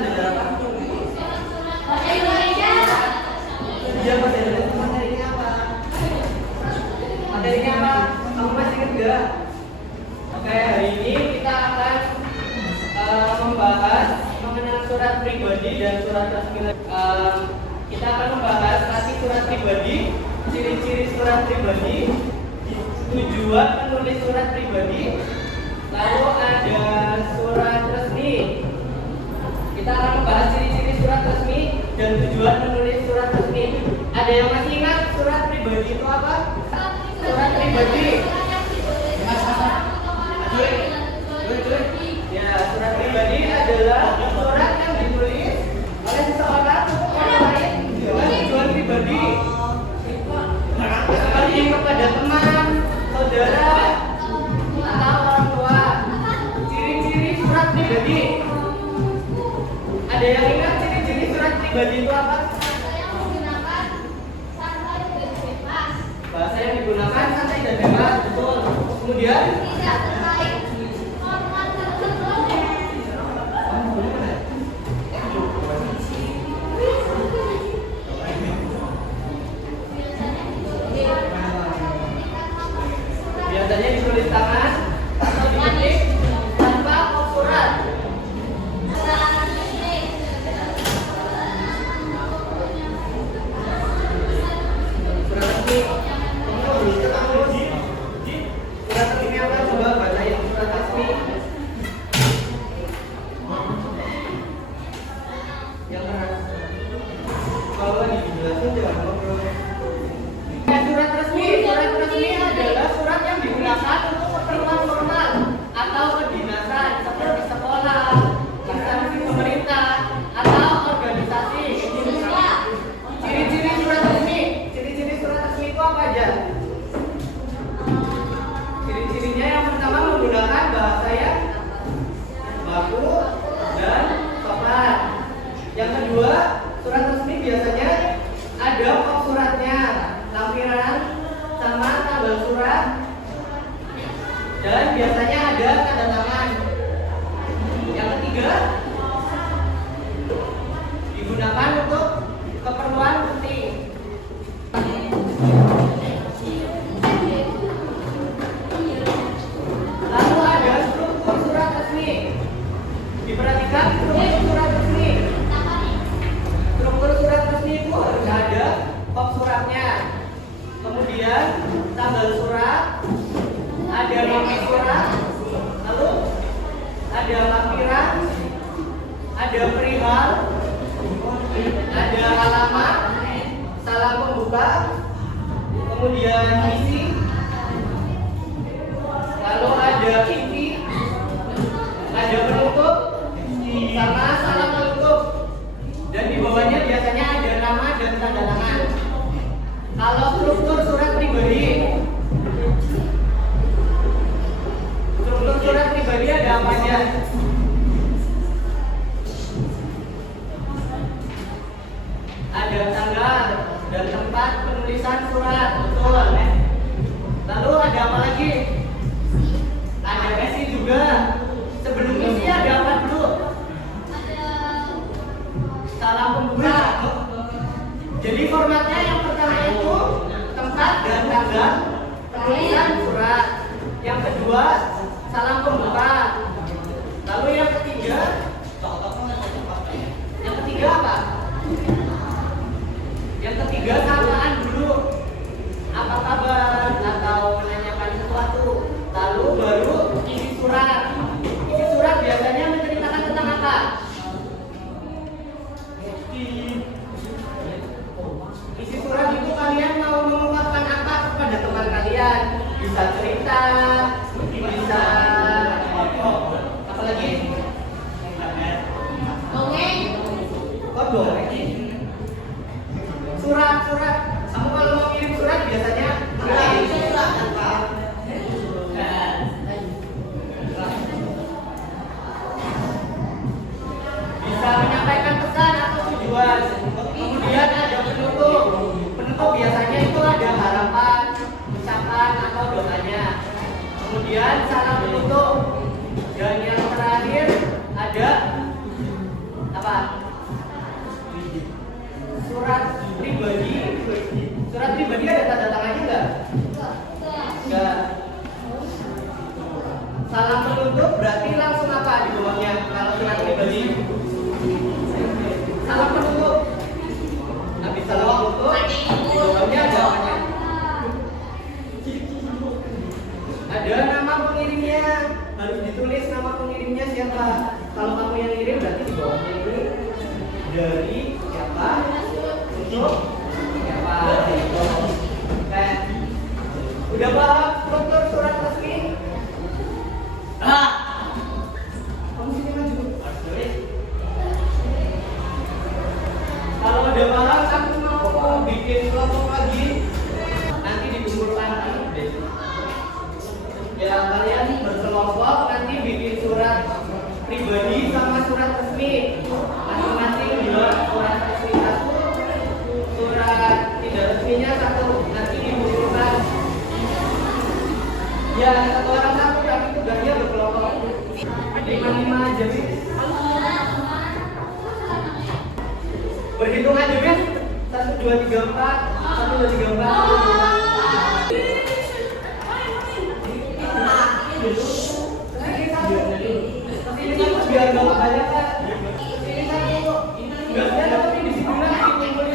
belajar apa? Bahasa Indonesia. Iya, bahasa Indonesia. Materinya apa? Materinya apa? Kamu masih ingat nggak? Oke, hari ini kita akan membahas mengenai surat pribadi dan surat resmi. Kita akan membahas nanti surat pribadi, ciri-ciri surat pribadi, tujuan menulis surat pribadi, lalu ada surat resmi. Kita akan membahas ciri-ciri surat resmi dan tujuan menulis surat resmi. Ada yang masih ingat surat pribadi itu apa? Surat pribadi. Ya, surat pribadi adalah surat yang ditulis oleh seseorang untuk orang lain dengan tujuan pribadi. Seperti kepada teman, saudara, atau orang tua. Ciri-ciri surat pribadi. Ada yang ingat ciri-ciri surat pribadi itu apa? Bahasa yang digunakan santai dan bebas, betul. Kemudian tidak terkait format tertentu. Biasanya ditulis tangan atau diketik tanpa kop surat. Surat resmi. Surat resmi apa? Coba bacain surat resmi. Yang keras. Kalau dijelasin jangan ngobrol. Surat resmi adalah surat yang digunakan untuk keperluan formal atau kedinasan seperti sekolah, instansi pemerintah, atau organisasi. Ciri-ciri surat resmi. Ciri-ciri surat resmi itu apa aja? Ciri-cirinya yang pertama menggunakan bahasa yang baku dan sopan. Yang kedua, surat resmi biasanya ada kop suratnya, lampiran, sama tanggal surat, dan biasanya ada tanda tangan. Yang ketiga, digunakan untuk keperluan penting. Lalu ada struktur surat resmi. Diperhatikan struktur surat resmi. Struktur surat resmi itu harus ada kop suratnya, kemudian tanggal surat, ada nomor surat, lalu ada lampiran, ada perihal, ada alamat, salam pembuka, kemudian isi, lalu ada inti, ada penutup, sama salam penutup, dan di bawahnya biasanya ada nama dan tanda tangan. Kalau struktur surat pribadi, ada apa aja? Ada tanggal dan tempat penulisan surat, betul. Lalu ada apa lagi? Ada isi juga. Sebelum isi ada apa dulu? Ada salam pembuka. Jadi formatnya yang pertama itu tempat dan tanggal penulisan surat. Yang kedua salam pembuka. Lalu yang ketiga apa? Yang ketiga sapaan dulu. Apa kabar atau menanyakan sesuatu. Lalu baru isi surat. Isi surat biasanya menceritakan tentang apa? Isi surat itu kalian mau mengungkapkan apa kepada teman kalian? Bisa cerita, bisa apa lagi? Dongeng. Oh, dongeng. Surat. Kamu kalau mau kirim surat biasanya bisa menyampaikan pesan atau tujuan. Kemudian ada penutup. Penutup biasanya itu ada harapan, ucapan atau doanya. Kemudian salam penutup. Dan yang terakhir ada Apa? Surat pribadi. Surat pribadi ada tanda tangannya nggak? Nggak. Salam penutup berarti langsung apa di bawahnya kalau surat pribadi? Salam penutup. Habis salam penutup di bawahnya ada apanya? Ada nama pengirimnya. Harus ditulis nama pengirimnya siapa. Kalau kamu yang ngirim berarti di bawahnya ini dari siapa untuk siapa. Oke. Udah paham struktur surat resmi? Kamu sini maju. Kalau udah paham, aku mau bikin kelompok lagi. Nanti dikumpulkan deh. Ya kalian berkelompok nanti bikin surat pribadi sama surat resmi. Masing-masing dua surat resmi satu, surat tidak resminya satu. Nanti dikumpulkan. Ya satu orang satu tapi tugasnya berkelompok. 5 aja bis. Berhitung aja bis. 1 2 3 4 1 2 3 4. Biar gak banyak kan. Tugasnya tapi disiplin dikumpulin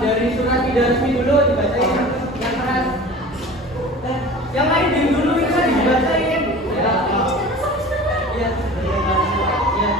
Dari surat tidak resmi dulu dibacain yang keras. Yang lain diam dulu itu kan dibacain. Ya. Ya. Ya.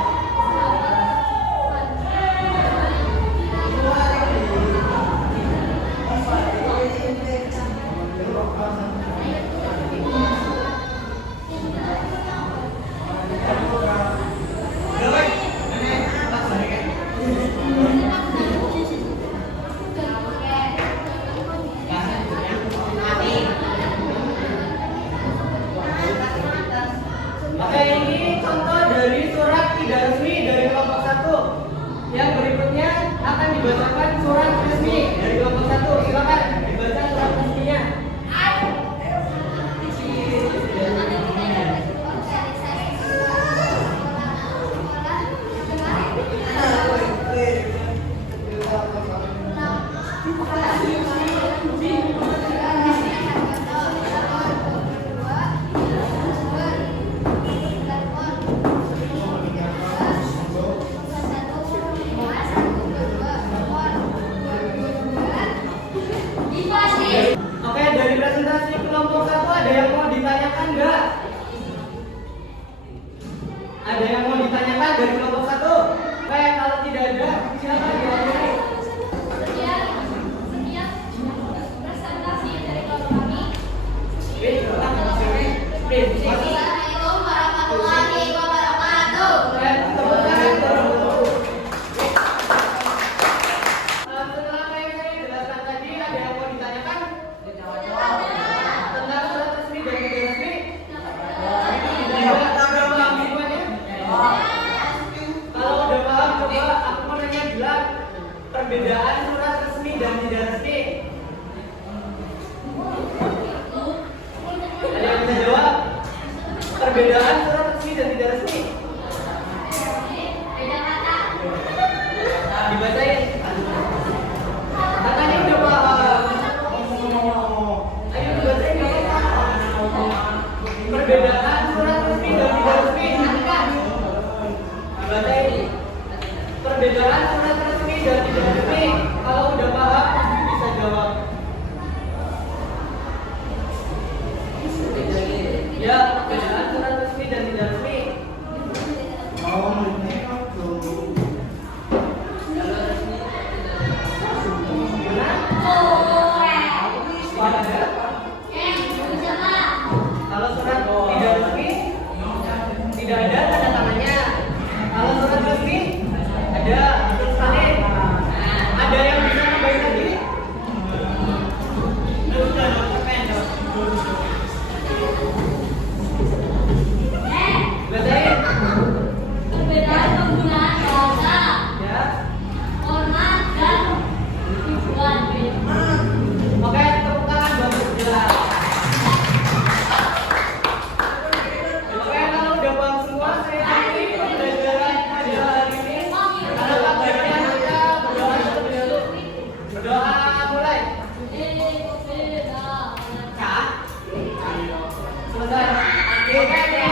Oke, ini contoh dari surat tidak resmi dari kelompok 1. Yang berikutnya akan dibacakan surat resmi dari kelompok 1. Silakan dibaca surat resminya. Oke, dari presentasi kelompok 1 ada yang mau ditanyakan enggak? Ada yang mau ditanyakan dari kelompok 1? Oke, kalau tidak ada, silakan diakhiri. Sekian presentasi dari kelompok kami. Assalamualaikum warahmatullahi wabarakatuh. Setelah apa yang saya jelaskan tadi, ada yang mau ditanyakan? Tentang surat Perbedaan surat resmi dan tidak resmi. Beda kata. Dibacain. Katanya udah paham. Ayo dibacain nggak apa-apa. Perbedaan surat resmi dan tidak resmi. Dibacain. Perbedaan surat resmi dan tidak resmi. Kalau udah paham bisa jawab. Ya, perbedaan surat resmi dan tidak resmi. Kalau surat tidak resmi tidak ada tanda tangannya. Kalau surat resmi ada tulisannya. Ada yang bisa nambahin lagi? Bacain. Perbedaan penggunaan bahasa, Ya. format dan tujuan. Oke, tepuk tangan buat jelas. Oke, kalau udah paham semua, saya akhiri pembelajaran pada hari ini. Adakah baiknya kita berdoa terlebih dahulu? Berdoa mulai. Kak? Selesai. Oke,